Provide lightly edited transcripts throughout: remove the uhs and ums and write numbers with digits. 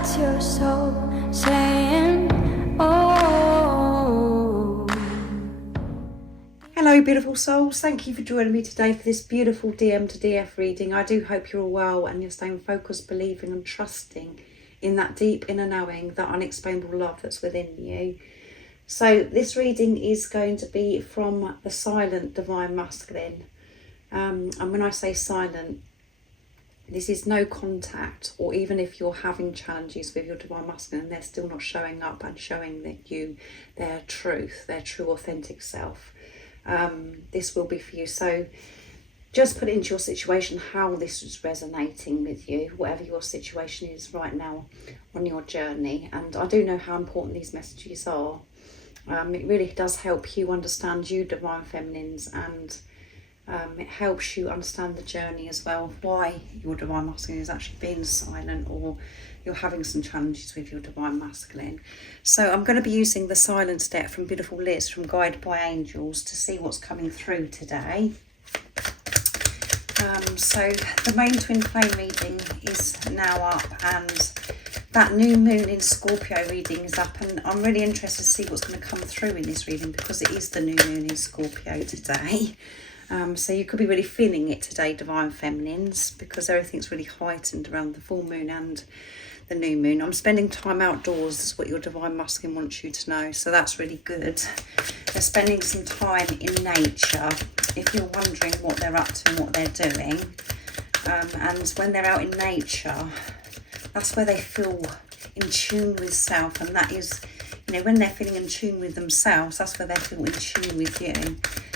That's your soul saying, oh. Hello beautiful souls, thank you for joining me today for this beautiful DM to DF reading. I do hope you're all well and you're staying focused, believing and trusting in that deep inner knowing, that unexplainable love that's within you. So this reading is going to be from the silent divine masculine. And when I say silent, this is no contact, or even if you're having challenges with your divine masculine and they're still not showing up and showing that you their truth, their true authentic self. This will be for you. So just put into your situation how this is resonating with you, whatever your situation is right now on your journey. And I do know how important these messages are. It really does help you understand you divine feminines, and it helps you understand the journey as well of why your divine masculine is actually being silent, or you're having some challenges with your divine masculine. So I'm going to be using the silence deck from beautiful Liz from Guided by Angels to see what's coming through today. So the main twin flame reading is now up, and that new moon in Scorpio reading is up, and I'm really interested to see what's going to come through in this reading because it is the new moon in Scorpio today. So you could be really feeling it today, divine feminines, because everything's really heightened around the full moon and the new moon. I'm spending time outdoors is what your divine masculine wants you to know, so that's really good. They're spending some time in nature, if you're wondering what they're up to and what they're doing. And when they're out in nature, that's where they feel in tune with self, and that is, you know, when they're feeling in tune with themselves, that's where they feel in tune with you.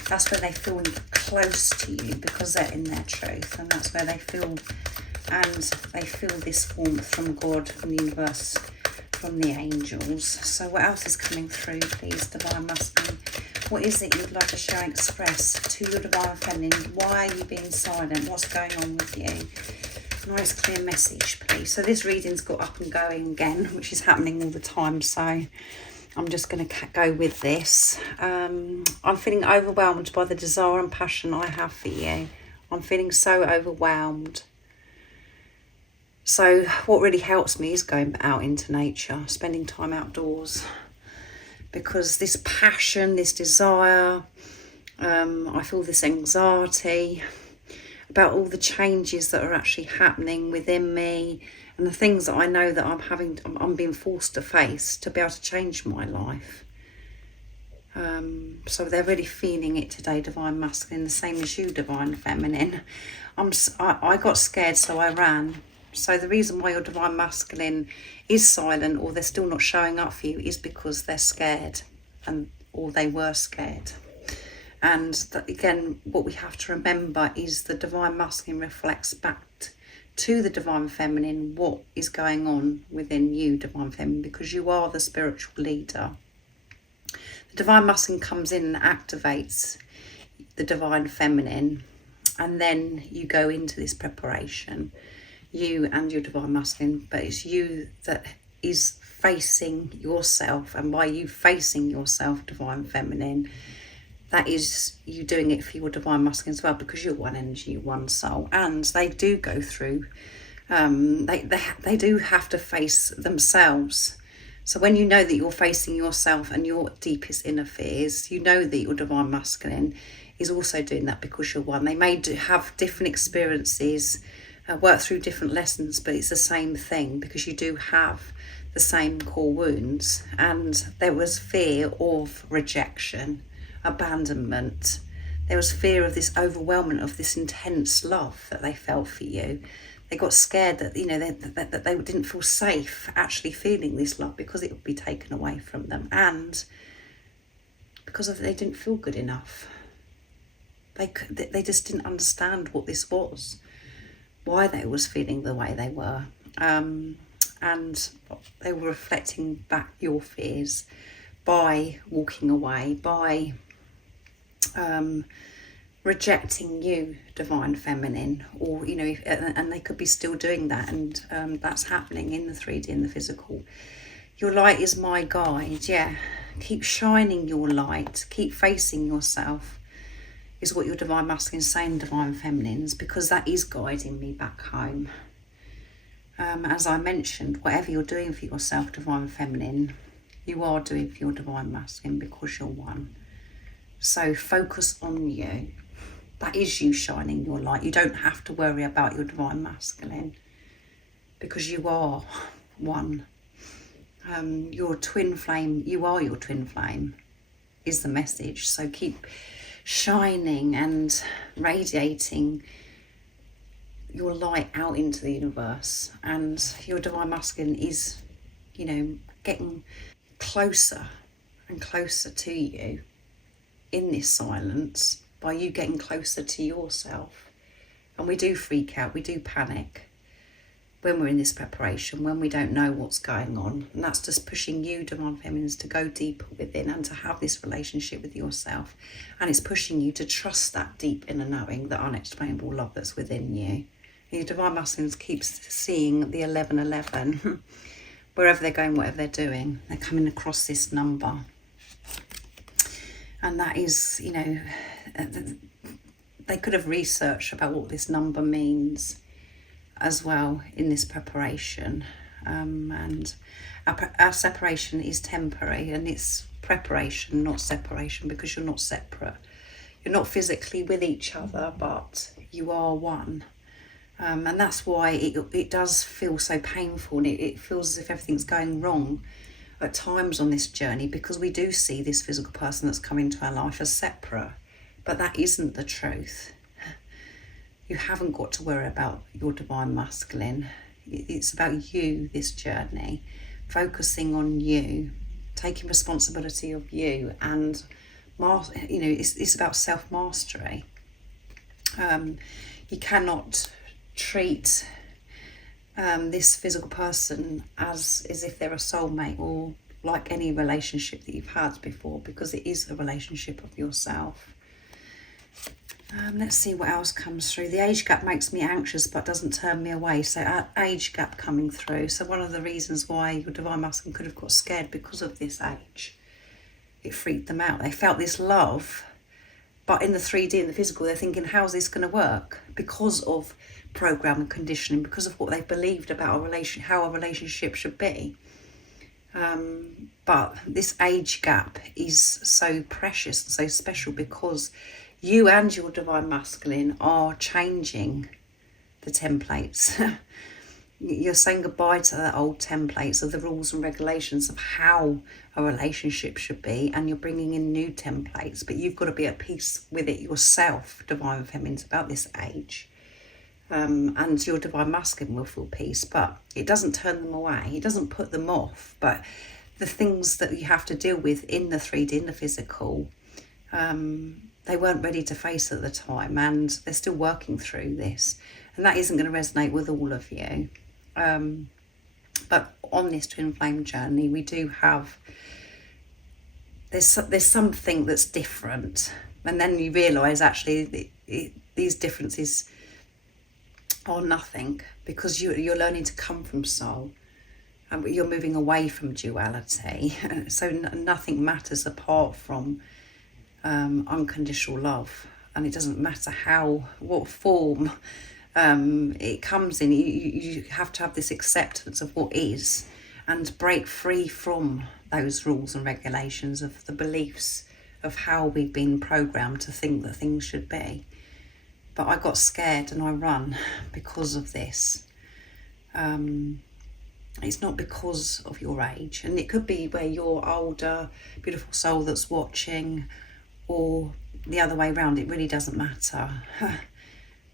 That's where they feel close to you because they're in their truth, and that's where they feel, and they feel this warmth from God, from the universe, from the angels. So what else is coming through, please, divine masculine? What is it you'd like to share and express to your divine feminine? Why are you being silent? What's going on with you? Nice clear message, please. So this reading's got up and going again, which is happening all the time, so I'm just going to go with this. I'm feeling overwhelmed by the desire and passion I have for you. I'm feeling so overwhelmed. So what really helps me is going out into nature, spending time outdoors, because this passion, this desire, I feel this anxiety about all the changes that are actually happening within me, and the things that I know that I'm being forced to face to be able to change my life. So they're really feeling it today, divine masculine, the same as you, divine feminine. I got scared, so I ran. So the reason why your divine masculine is silent, or they're still not showing up for you, is because they're scared, or they were scared. And that, again, what we have to remember is the divine masculine reflects back to the divine feminine what is going on within you, divine feminine, because you are the spiritual leader. The divine masculine comes in and activates the divine feminine, and then you go into this preparation, you and your divine masculine, but it's you that is facing yourself, and by you facing yourself, divine feminine, that is you doing it for your divine masculine as well, because you're one energy, one soul, and they do go through, they do have to face themselves. So when you know that you're facing yourself and your deepest inner fears, you know that your divine masculine is also doing that because you're one. They may have different experiences, work through different lessons, but it's the same thing, because you do have the same core wounds. And there was fear of rejection, abandonment. There was fear of this overwhelmment of this intense love that they felt for you. They got scared that, you know, that they didn't feel safe actually feeling this love because it would be taken away from them, and because they didn't feel good enough. They just didn't understand what this was, why they was feeling the way they were, and they were reflecting back your fears by walking away, by rejecting you, divine feminine, or, you know, and they could be still doing that, and that's happening in the 3D, in the physical. Your light is my guide. Yeah, keep shining your light, keep facing yourself, is what your divine masculine is saying, divine feminines, because that is guiding me back home. As I mentioned, whatever you're doing for yourself, Divine Feminine, you are doing for your Divine Masculine, because you're one. So focus on you. That is you shining your light. You don't have to worry about your Divine Masculine, because you are one. Your twin flame, you are your twin flame, is the message. So keep shining and radiating your light out into the universe, and your Divine Masculine is, you know, getting closer and closer to you in this silence, by you getting closer to yourself. And we do freak out, we do panic when we're in this preparation, when we don't know what's going on, and that's just pushing you, Divine Feminines, to go deeper within and to have this relationship with yourself. And it's pushing you to trust that deep inner knowing, that unexplainable love that's within you. Your Divine Masculines keeps seeing the 1111 wherever they're going, whatever they're doing, they're coming across this number. And that is, you know, they could have researched about what this number means as well in this preparation. And our separation is temporary, and it's preparation, not separation, because you're not separate. You're not physically with each other, but you are one. And that's why it does feel so painful, and it feels as if everything's going wrong at times on this journey, because we do see this physical person that's come into our life as separate, but that isn't the truth. You haven't got to worry about your Divine Masculine. It's about you, this journey, focusing on you, taking responsibility of you, and you know, it's about self-mastery. You cannot treat this physical person as if they're a soulmate, or like any relationship that you've had before, because it is a relationship of yourself. Let's see what else comes through. The age gap makes me anxious but doesn't turn me away. So age gap coming through. So one of the reasons why your Divine Masculine could have got scared, because of this age. It freaked them out. They felt this love, but in the 3D, in the physical, they're thinking, how's this going to work? Because of program and conditioning, because of what they believed about how a relationship should be. But this age gap is so precious and so special, because you and your Divine Masculine are changing the templates. You're saying goodbye to the old templates of the rules and regulations of how a relationship should be, and you're bringing in new templates, but you've got to be at peace with it yourself, Divine Feminines, about this age. And your Divine Masculine will feel peace, but it doesn't turn them away, it doesn't put them off. But the things that you have to deal with in the 3D, in the physical, they weren't ready to face at the time, and they're still working through this, and that isn't going to resonate with all of you. But on this twin flame journey, we do have, there's something that's different, and then you realise actually these differences are nothing, because you're learning to come from soul, and you're moving away from duality. So nothing matters apart from unconditional love, and it doesn't matter what form it comes in. You have to have this acceptance of what is, and break free from those rules and regulations of the beliefs of how we've been programmed to think that things should be. But I got scared and I run because of this. It's not because of your age, and it could be where you're older, beautiful soul that's watching, or the other way around. It really doesn't matter.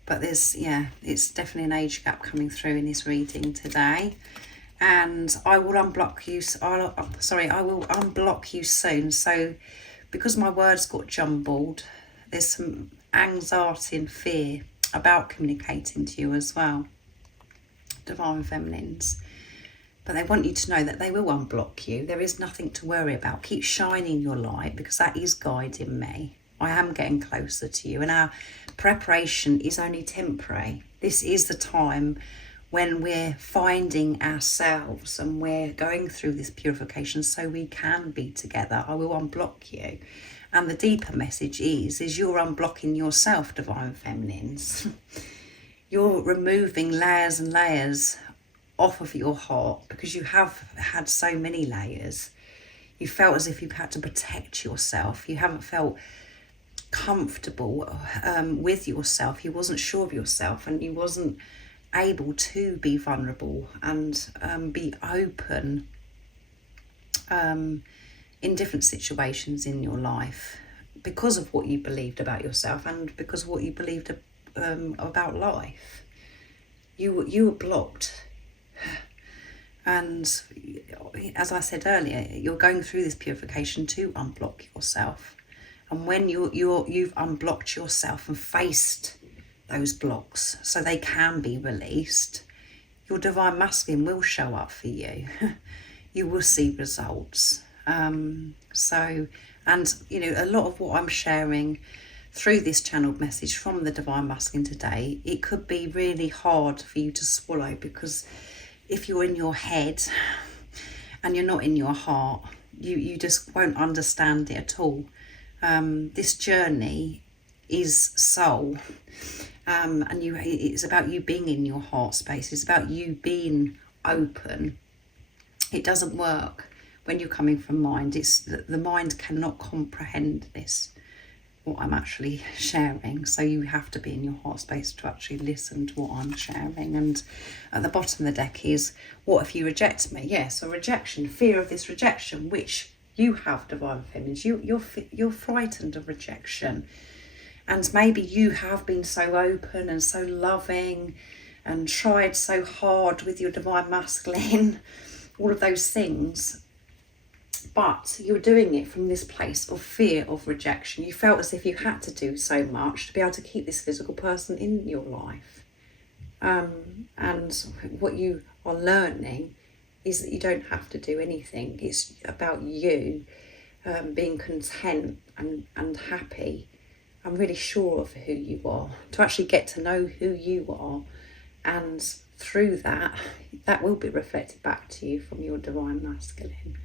But it's definitely an age gap coming through in this reading today. And I will unblock you. I will unblock you soon. So because my words got jumbled, there's some anxiety and fear about communicating to you as well, Divine Feminines. But they want you to know that they will unblock you. There is nothing to worry about. Keep shining your light, because that is guiding me. I am getting closer to you, and our preparation is only temporary. This is the time when we're finding ourselves, and we're going through this purification so we can be together. I will unblock you. And the deeper message is you're unblocking yourself, Divine Feminines. You're removing layers and layers off of your heart, because you have had so many layers. You felt as if you had to protect yourself. You haven't felt comfortable with yourself. You wasn't sure of yourself, and you wasn't able to be vulnerable and be open in different situations in your life, because of what you believed about yourself and because of what you believed about life. You were blocked. And as I said earlier, you're going through this purification to unblock yourself. And when you've unblocked yourself and faced those blocks so they can be released, your divine masculine will show up for you. You will see results. And a lot of what I'm sharing through this channeled message from the divine masculine today, it could be really hard for you to swallow, because if you're in your head and you're not in your heart, you just won't understand it at all. This journey is soul, and it's about you being in your heart space. It's about you being open. It doesn't work when you're coming from mind. It's the mind cannot comprehend this, what I'm actually sharing. So you have to be in your heart space to actually listen to what I'm sharing. And at the bottom of the deck is, what if you reject me? Yes, or rejection, fear of this rejection, which you have, divine feminines. You're frightened of rejection, and maybe you have been so open and so loving and tried so hard with your divine masculine, all of those things, but you're doing it from this place of fear of rejection. You felt as if you had to do so much to be able to keep this physical person in your life. And what you are learning is that you don't have to do anything. It's about you being content and happy and really sure of who you are, to actually get to know who you are. And through that will be reflected back to you from your divine masculine.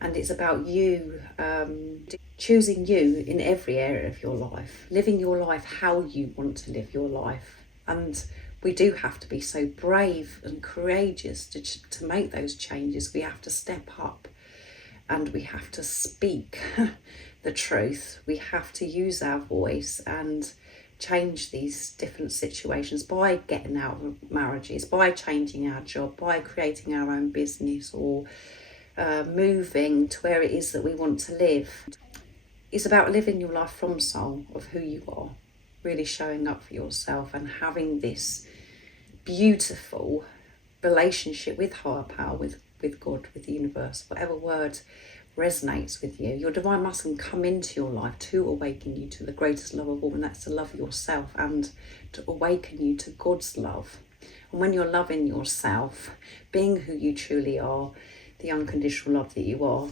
And it's about you choosing you in every area of your life, living your life how you want to live your life. And we do have to be so brave and courageous to make those changes. We have to step up and we have to speak the truth. We have to use our voice and change these different situations by getting out of marriages, by changing our job, by creating our own business, or moving to where it is that we want to live. It's about living your life from soul of who you are, really showing up for yourself and having this beautiful relationship with higher power, with God, with the universe, whatever word resonates with you. Your divine masculine come into your life to awaken you to the greatest love of all, and that's to love yourself and to awaken you to God's love. And when you're loving yourself, being who you truly are, the unconditional love that you are,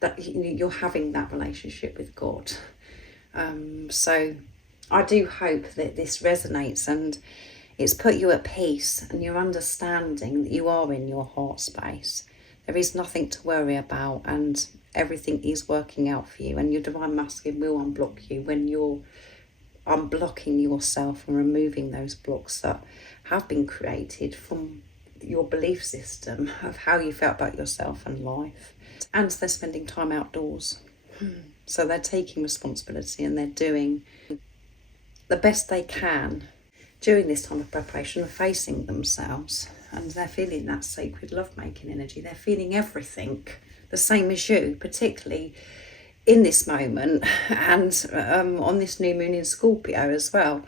that you're having that relationship with God. So I do hope that this resonates and it's put you at peace, and you're understanding that you are in your heart space. There is nothing to worry about, and everything is working out for you, and your divine masculine will unblock you when you're unblocking yourself and removing those blocks that have been created from your belief system of how you felt about yourself and life. And they're spending time outdoors. So they're taking responsibility and they're doing the best they can during this time of preparation of facing themselves. And they're feeling that sacred lovemaking energy. They're feeling everything the same as you, particularly in this moment and on this new moon in Scorpio as well.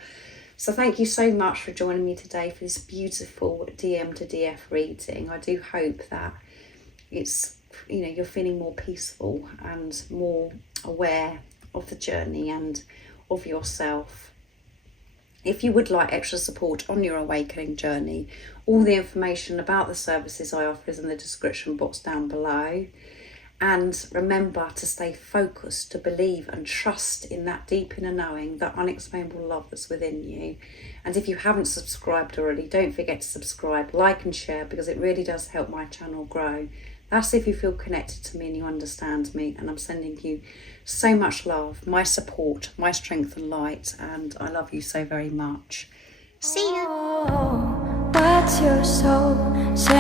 So thank you so much for joining me today for this beautiful DM to DF reading. I do hope that it's, you're feeling more peaceful and more aware of the journey and of yourself. If you would like extra support on your awakening journey, all the information about the services I offer is in the description box down below. And remember to stay focused, to believe and trust in that deep inner knowing, that unexplainable love that's within you. And if you haven't subscribed already, don't forget to subscribe, like and share, because it really does help my channel grow. That's if you feel connected to me and you understand me, and I'm sending you so much love, my support, my strength and light, and I love you so very much. See you. Oh, what's your soul saying?